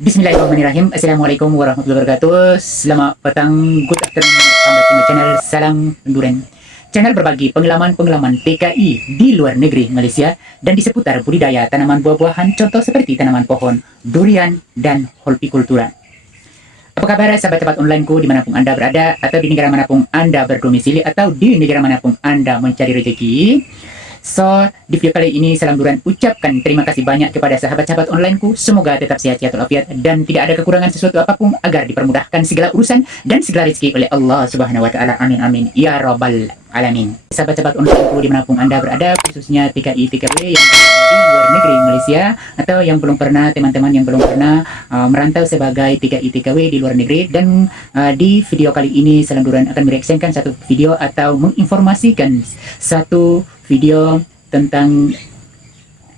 Bismillahirrahmanirrahim. Assalamualaikum warahmatullahi wabarakatuh. Selamat petang, good afternoon, welcome back to my channel Salam Duren. Channel berbagi pengalaman-pengalaman TKI di luar negeri Malaysia dan di seputar budidaya tanaman buah-buahan, contoh seperti tanaman pohon, durian, dan hortikultura. Apa kabar sahabat-sahabat onlineku dimanapun Anda berada, atau di negara manapun Anda berdomisili, atau di negara manapun Anda mencari rezeki. So, di video kali ini Salam Duran ucapkan terima kasih banyak kepada sahabat-sahabat onlineku. Semoga tetap sehat walafiat dan tidak ada kekurangan sesuatu apapun, agar dipermudahkan segala urusan dan segala rezeki oleh Allah Subhanahu wa taala. Amin amin ya rabbal alamin. Sahabat-sahabat onlineku dimanapun Anda berada, khususnya TKI TKW yang berada di luar negeri Malaysia, atau yang belum pernah, teman-teman yang belum pernah merantau sebagai TKI TKW di luar negeri. Dan di video kali ini Salam Duran akan mereaksikan satu video atau menginformasikan satu video tentang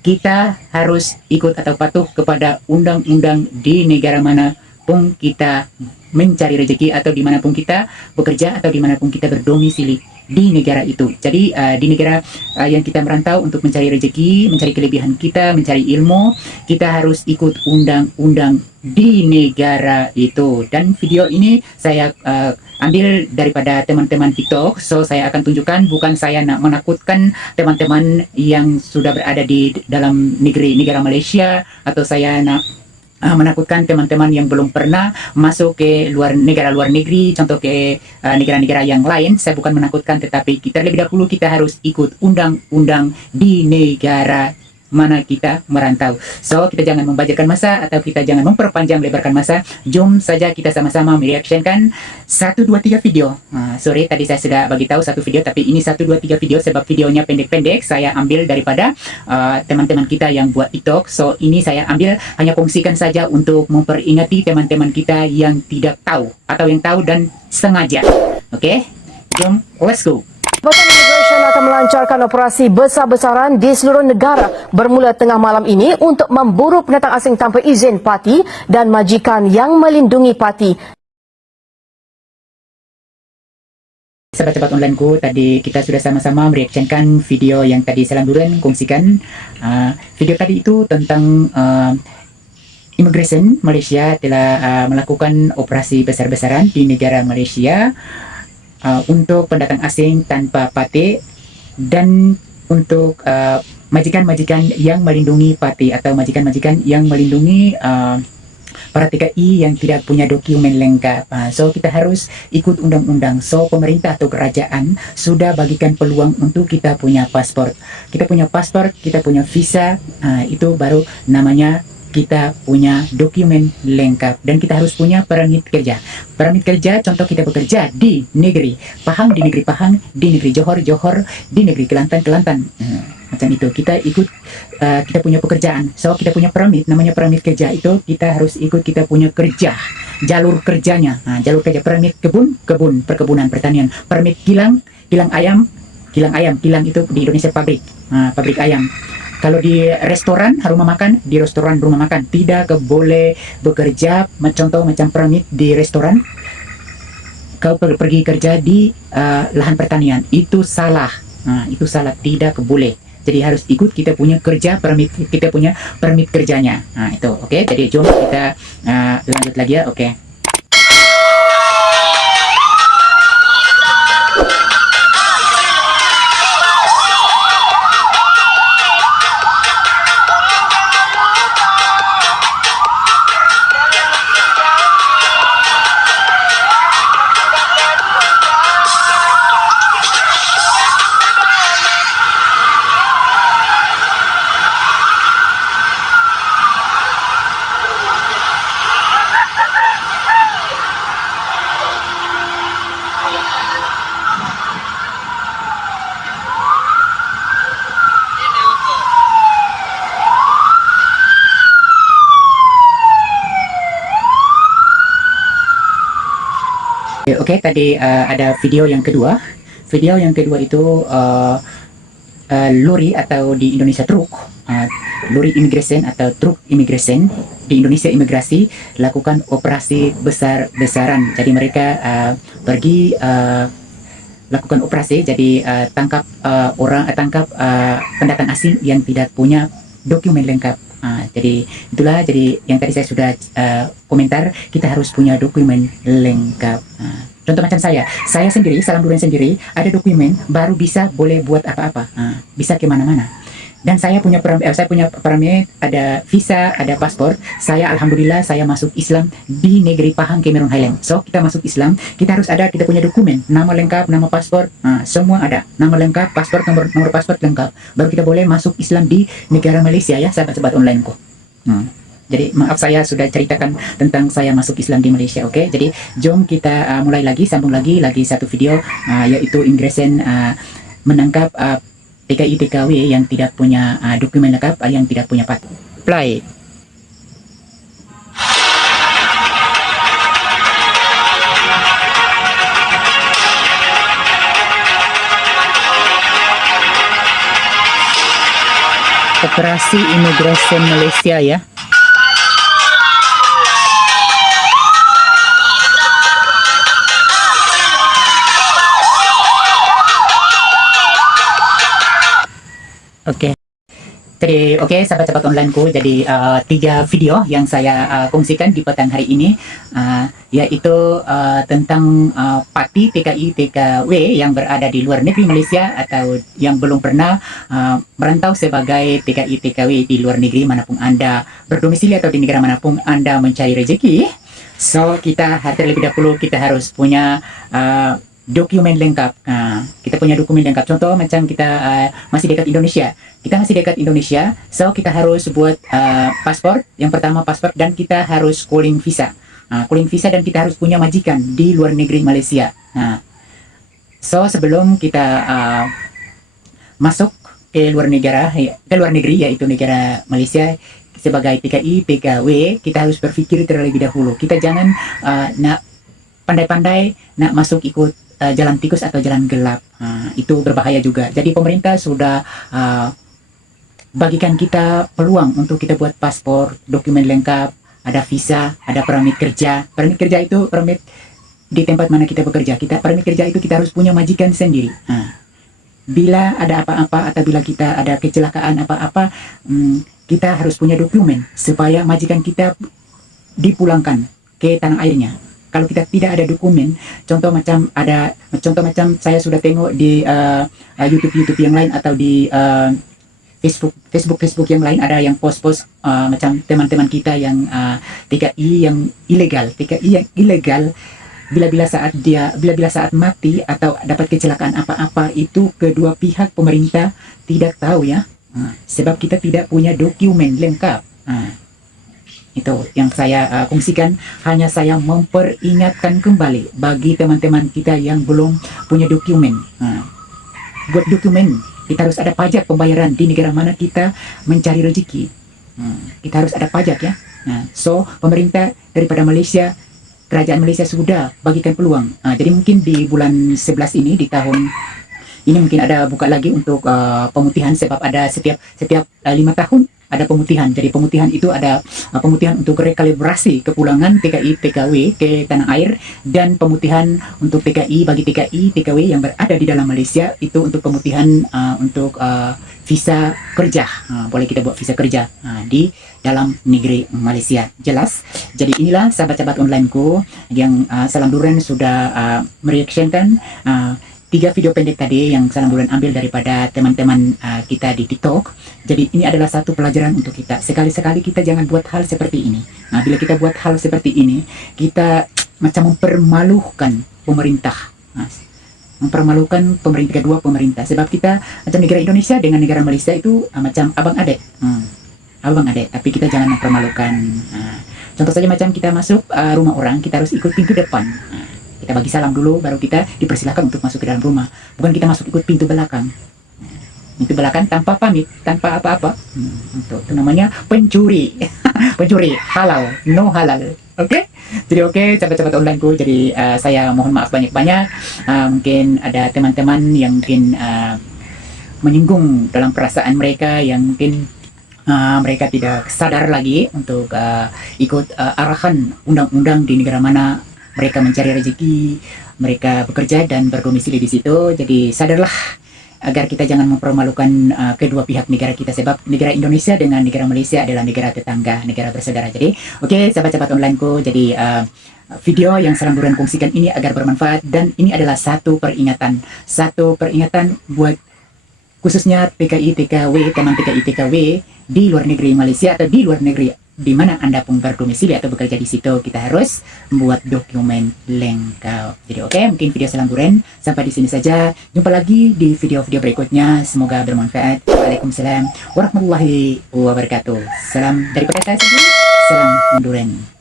kita harus ikut atau patuh kepada undang-undang di negara mana pun kita mencari rezeki, atau dimanapun kita bekerja, atau dimanapun kita berdomisili di negara itu. Jadi di negara yang kita merantau untuk mencari rezeki, mencari kelebihan kita, mencari ilmu, kita harus ikut undang-undang di negara itu. Dan video ini saya ambil daripada teman-teman TikTok. So saya akan tunjukkan, bukan saya nak menakutkan teman-teman yang sudah berada di dalam negara Malaysia, atau saya nak menakutkan teman-teman yang belum pernah masuk ke negara luar negeri, contoh ke negara-negara yang lain. Saya bukan menakutkan, tetapi kita lebih dahulu kita harus ikut undang-undang di negara mana kita merantau. So, kita jangan membajirkan masa, atau kita jangan memperpanjang lebarkan masa. Jom saja kita sama-sama mereaksikan 1, 2, 3 video. Sorry, tadi saya sudah bagi tahu satu video, tapi ini 1, 2, 3 video sebab videonya pendek-pendek. Saya ambil daripada teman-teman kita yang buat TikTok. So, ini saya ambil hanya kongsikan saja untuk memperingati teman-teman kita yang tidak tahu, atau yang tahu dan sengaja. Oke? Jom, let's go. Jabatan Immigration akan melancarkan operasi besar-besaran di seluruh negara bermula tengah malam ini untuk memburu pendatang asing tanpa izin parti dan majikan yang melindungi parti. Sahabat-sahabat onlineku, tadi kita sudah sama-sama mereaksikan video yang tadi Salam Duren kongsikan. Video tadi itu tentang Immigration Malaysia telah melakukan operasi besar-besaran di negara Malaysia untuk pendatang asing tanpa parti, dan untuk majikan-majikan yang melindungi parti, atau majikan-majikan yang melindungi para TKI yang tidak punya dokumen lengkap. So kita harus ikut undang-undang. So pemerintah atau kerajaan sudah bagikan peluang untuk kita punya pasport. Kita punya pasport, kita punya visa, itu baru namanya kita punya dokumen lengkap. Dan kita harus punya permit kerja. Permit kerja, contoh kita bekerja di negeri Pahang, di negeri Pahang, di negeri Johor, di negeri Kelantan. Macam itu, kita ikut, kita punya pekerjaan. So kita punya permit, namanya permit kerja. Itu kita harus ikut, kita punya kerja, jalur kerjanya. Jalur kerja, permit kebun, perkebunan, pertanian. Permit kilang ayam. Kilang itu di Indonesia pabrik ayam. Kalau di restoran, rumah makan, di restoran, rumah makan, tidak boleh bekerja, contoh macam permit di restoran, kau pergi kerja di lahan pertanian, itu salah. Itu salah, tidak boleh. Jadi harus ikut kita punya kerja, kita punya permit kerjanya. Itu, oke. Jadi jom kita lanjut lagi ya, oke. Oke, tadi ada video yang kedua. Video yang kedua itu lori, atau di Indonesia truk, lori immigration atau truk immigration di Indonesia, imigrasi lakukan operasi besar-besaran. Jadi mereka pergi lakukan operasi, jadi tangkap pendatang asing yang tidak punya dokumen lengkap. Jadi itulah, jadi yang tadi saya sudah komentar, kita harus punya dokumen lengkap. Contoh macam saya sendiri, Salam Duren sendiri, ada dokumen baru bisa boleh buat apa-apa, bisa kemana-mana. Dan saya punya permit, ada visa, ada paspor. Saya alhamdulillah saya masuk Islam di negeri Pahang, Cameron Highland. So kita masuk Islam, kita harus ada, kita punya dokumen, nama lengkap, nama paspor, semua ada. Nama lengkap, paspor, nomor paspor lengkap. Baru kita boleh masuk Islam di negara Malaysia ya, sahabat-sahabat online ko. Jadi maaf saya sudah ceritakan tentang saya masuk Islam di Malaysia, oke? Jadi jom kita mulai lagi, sambung lagi satu video, yaitu Ingresen menangkap TKI TKW yang tidak punya dokumen lengkap, yang tidak punya play. Operasi Imigresen Malaysia ya. Oke. Jadi sahabat-sahabat onlineku, jadi 3 video yang saya kongsikan di petang hari ini, yaitu tentang parti TKI TKW yang berada di luar negeri Malaysia atau yang belum pernah merantau sebagai TKI TKW di luar negeri manapun Anda berdomisili atau di negara manapun Anda mencari rezeki. So kita terlebih dahulu kita harus punya dokumen lengkap. Kita punya dokumen lengkap. Contoh macam kita masih dekat Indonesia. Kita masih dekat Indonesia, so kita harus buat paspor. Yang pertama paspor, dan kita harus calling visa. Calling visa, dan kita harus punya majikan di luar negeri Malaysia. So sebelum kita masuk ke luar negeri yaitu negara Malaysia sebagai TKI TKW, kita harus berpikir terlebih dahulu. Kita jangan nak pandai-pandai nak masuk ikut jalan tikus atau jalan gelap. Itu berbahaya juga. Jadi pemerintah sudah bagikan kita peluang untuk kita buat paspor, dokumen lengkap, ada visa, ada permit kerja. Permit kerja itu permit di tempat mana kita bekerja. Permit kerja itu kita harus punya majikan sendiri. Bila ada apa-apa atau bila kita ada kecelakaan apa-apa, kita harus punya dokumen supaya majikan kita dipulangkan ke tanah airnya. Kalau kita tidak ada dokumen, contoh macam saya sudah tengok di YouTube yang lain atau di Facebook yang lain, ada yang post macam teman-teman kita yang TKI yang ilegal, bila saat mati atau dapat kecelakaan apa-apa, itu kedua pihak pemerintah tidak tahu ya, sebab kita tidak punya dokumen lengkap. Itu yang saya kongsikan, hanya saya memperingatkan kembali bagi teman-teman kita yang belum punya dokumen. Buat dokumen, kita harus ada pajak pembayaran di negara mana kita mencari rezeki. Kita harus ada pajak ya. So pemerintah daripada Malaysia, kerajaan Malaysia sudah bagikan peluang. Jadi mungkin di bulan 11 ini, di tahun ini mungkin ada buka lagi untuk pemutihan, sebab ada setiap 5 tahun ada pemutihan. Jadi pemutihan itu ada pemutihan untuk rekalibrasi kepulangan TKI TKW ke tanah air, dan pemutihan untuk bagi TKI TKW yang berada di dalam Malaysia itu untuk pemutihan untuk visa kerja. Boleh kita buat visa kerja di dalam negeri Malaysia. Jelas? Jadi inilah sahabat-sahabat onlineku yang Salam Duren sudah mereaksikan 3 video pendek tadi yang Salam Duren ambil daripada teman-teman kita di TikTok. Jadi ini adalah satu pelajaran untuk kita. Sekali-sekali kita jangan buat hal seperti ini. Bila kita buat hal seperti ini, kita macam mempermalukan pemerintah. Mempermalukan pemerintah, kedua pemerintah. Sebab kita macam negara Indonesia dengan negara Malaysia itu macam abang adik. Abang adik, tapi kita jangan mempermalukan. Contoh saja macam kita masuk rumah orang, kita harus ikut pintu depan. Kita bagi salam dulu, baru kita dipersilakan untuk masuk ke dalam rumah. Bukan kita masuk ikut pintu belakang. Pintu belakang tanpa pamit, tanpa apa-apa. Itu namanya pencuri. Pencuri, halal, no halal. Oke? Jadi sahabat-sahabat onlineku, jadi saya mohon maaf banyak-banyak. Mungkin ada teman-teman yang mungkin menyinggung dalam perasaan mereka, yang mungkin mereka tidak sadar lagi untuk ikut arahan undang-undang di negara mana mereka mencari rezeki, mereka bekerja dan berdomisili di situ. Jadi sadarlah agar kita jangan mempermalukan kedua pihak negara kita, sebab negara Indonesia dengan negara Malaysia adalah negara tetangga, negara bersaudara. Jadi, oke, sahabat-sahabat onlineku, jadi video yang Salam Durian kongsikan ini agar bermanfaat, dan ini adalah satu peringatan buat khususnya TKI TKW, teman TKI TKW di luar negeri Malaysia atau di luar negeri di mana Anda pun berdomisili atau bekerja di situ. Kita harus membuat dokumen lengkap. Jadi oke, mungkin video Salam Durian sampai di sini saja. Jumpa lagi di video-video berikutnya. Semoga bermanfaat. Waalaikumsalam warahmatullahi wabarakatuh. Salam daripada saya sendiri. Salam Durian.